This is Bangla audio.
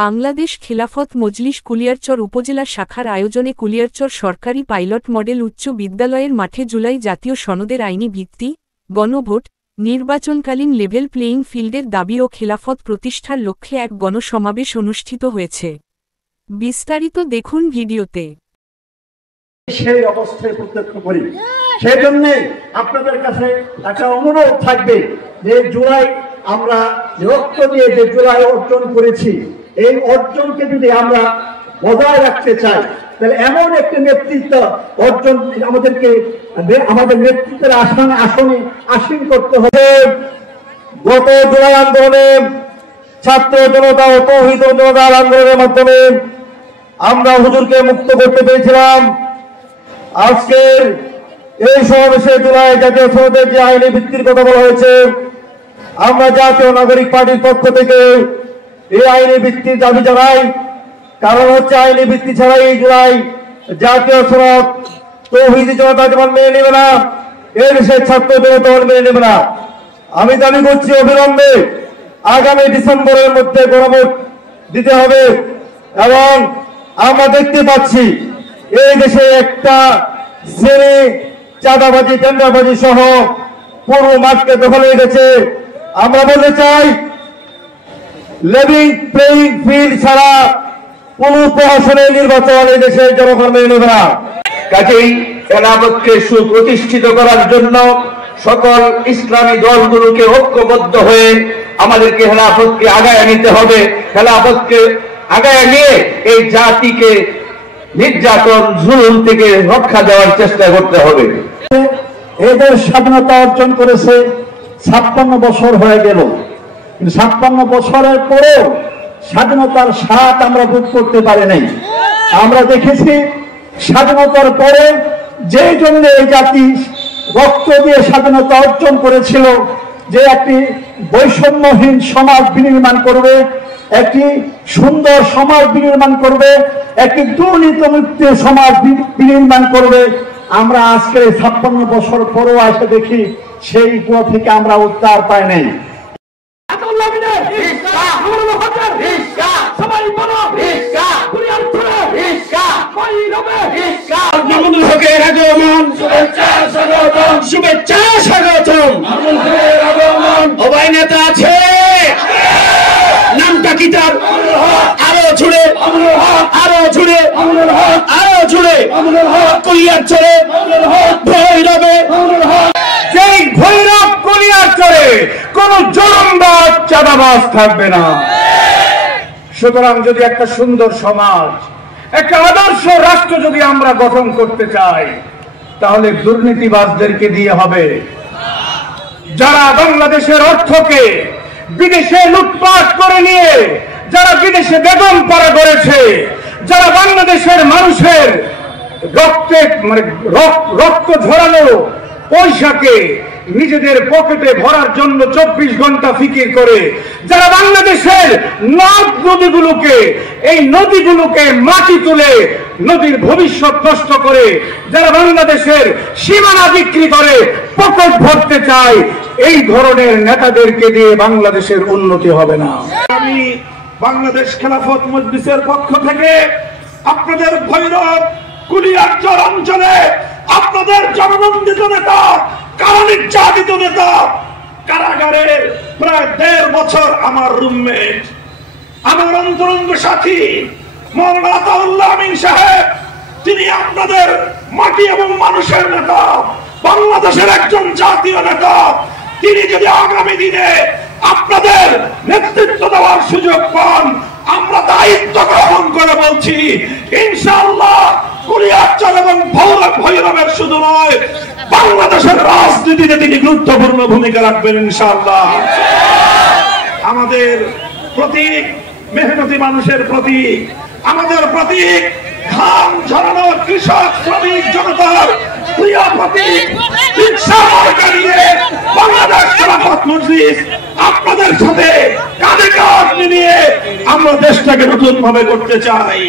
বাংলাদেশ খিলাফত মজলিস কুলিয়ারচর উপজেলা শাখার আয়োজনে কুলিয়ারচর সরকারি পাইলট মডেল উচ্চ বিদ্যালয়ের মাঠে জুলাই জাতীয় সনদের আইনি ভিত্তি, গণভোট, নির্বাচনকালীন লেভেল প্লেয়িং ফিল্ডের দাবি ও খিলাফত প্রতিষ্ঠার লক্ষ্যে এক গণসমাবেশ অনুষ্ঠিত হয়েছে। বিস্তারিত দেখুন ভিডিওতে। সেই অবস্থায় প্রত্যক্ষ করি, সেই জন্য আপনাদের কাছে একটা অনুরোধ থাকবে যে জুলাই আমরা রক্ত দিয়ে যে জুলাই অর্জন করেছি, এই অর্জনকে যদি আমরা বজায় রাখতে চাই তাহলে এমন একটি নেতৃত্ব অর্জন আমাদেরকে আমাদের নেতৃত্বের আসনে আসীন করতে হবে। গত জুলাই আন্দোলনে ছাত্র জনতা ও তৌহিদ জনতার আন্দোলনের মাধ্যমে আমরা হুজুরকে মুক্ত করতে পেরেছিলাম। আজকের এই সমাবেশে জুলাই জাতীয় সনদের যে আইনি ভিত্তির কথা বলা হয়েছে, আমরা জাতীয় নাগরিক পার্টির পক্ষ থেকে এই আইনি ভিত্তির দাবি জানাই। কারণ হচ্ছে আইনি ভিত্তি ছাড়াই এই জুলাই জাতীয় সনদ তৌহিদি জনতা যেমন মেনে নেবে না, এই দেশের ছাত্র জনতা মেনে নেবে না। আমি দাবি করছি অবিলম্বে আগামী ডিসেম্বরের মধ্যে গণভোট দিতে হবে। এবং আমরা দেখতে পাচ্ছি এই দেশে একটা শ্রেণী চাঁদাবাজি টেন্ডারবাজি সহ পুরো মাঠকে দখল হয়ে গেছে। আমরা বলতে চাই লেভেল প্লেয়িং ফিল্ড ছাড়া কোন প্রশাসনের নির্বাচন এই দেশের জনগণ মেনে নেবে না। কাজেই খেলাফতকে সুপ্রতিষ্ঠিত করার জন্য সকল ইসলামী দলগুলোকে ঐক্যবদ্ধ হয়ে আমাদেরকে খেলাফতকে আগায় নিতে হবে। খেলাফতকে আগায় নিয়ে এই জাতিকে নির্যাতন জুলুম থেকে রক্ষা দেওয়ার চেষ্টা করতে হবে। এদের স্বাধীনতা অর্জন করেছে 56 বছর হয়ে গেল, 56 বছরের পরেও স্বাধীনতার স্বাদ আমরা ভোগ করতে পারি নাই। আমরা দেখেছি স্বাধীনতার পরে যেই জন্য এই জাতি রক্ত দিয়ে স্বাধীনতা অর্জন করেছিল, যে একটি বৈষম্যহীন সমাজ বিনির্মাণ করবে, একটি সুন্দর সমাজ বিনির্মাণ করবে, একটি দুর্নীতিমুক্ত সমাজ বিনির্মাণ করবে। আমরা আজকে 56 বছর পরেও এসে দেখি সেই কুয়া থেকে আমরা উদ্ধার পাই নাই। শুভেচ্ছা স্বাগতম। অবৈনেতা আছে, নামটা কি তার? আরো জুড়ে, আরো জুড়ে, আরো জুড়ে কুলিয়ারচরে ভৈরবে। সেই ভৈরব কুলিয়ারচরে কোন জুলুমবাজ চাঁদাবাজ থাকবে না। সুতরাং যদি একটা সুন্দর সমাজ, একটা আদর্শ রাষ্ট্র যদি আমরা গঠন করতে চাই, তাহলে দুর্নীতিবাজদেরকে দিয়ে হবে। যারা বাংলাদেশের অর্থকে বিদেশে লুটপাট করে নিয়ে, যারা বিদেশে বেগম পাড়া করেছে, যারা বাংলাদেশের মানুষের রক্ত ঝরানো পয়সাকে নিজেদের পকেটে ভরার জন্য 24 ঘন্টা ফিকির করে, যারা বাংলাদেশের নদ নদীগুলোকে, এই নদীগুলোকে মাটি তুলে নদীর ভবিষ্যৎ নষ্ট করে, যারা বাংলাদেশের সীমানা বিক্রি করে পকেট ভরতে চায়, এই ধরনের নেতাদেরকে দিয়ে বাংলাদেশের উন্নতি হবে না। আমি বাংলাদেশ খেলাফত মজলিসের পক্ষ থেকে আপনাদের ভৈরব কুলিয়ারচর অঞ্চলে আপনাদের জননন্দিত নেতা, কারা নির্যাতিত নেতা, কারাগারে প্রায় 1.5 বছর আমার রুমমেট, আমার অন্তরঙ্গ সাথী মওলানা আতাউল্লাহ আমিন সাহেব, তিনি আপনাদের মাটি এবং মানুষের নেতা, বাংলাদেশের একজন জাতীয় নেতা। তিনি যদি আগামী দিনে আপনাদের নেতৃত্ব দেওয়ার সুযোগ পান, আমরা দায়িত্ব গ্রহণ করে বলছি ইনশাআল্লাহ কুলিয়ারচর এবং ভৈরবের শুধু নয়, বাংলাদেশের রাজনীতিতে তিনি গুরুত্বপূর্ণ ভূমিকা রাখবেন ইনশাআল্লাহ। আমাদের প্রতীক মেহনতি মানুষের প্রতীক, আমাদের প্রতীক ঘাম ঝরানো কৃষক শ্রমিক জনতার প্রিয় প্রতীক বাংলাদেশ খেলাফত মজলিস আপনাদের সাথে কাঁধে কাঁধ মিলিয়ে আমরা দেশটাকে নতুন ভাবে করতে চাই।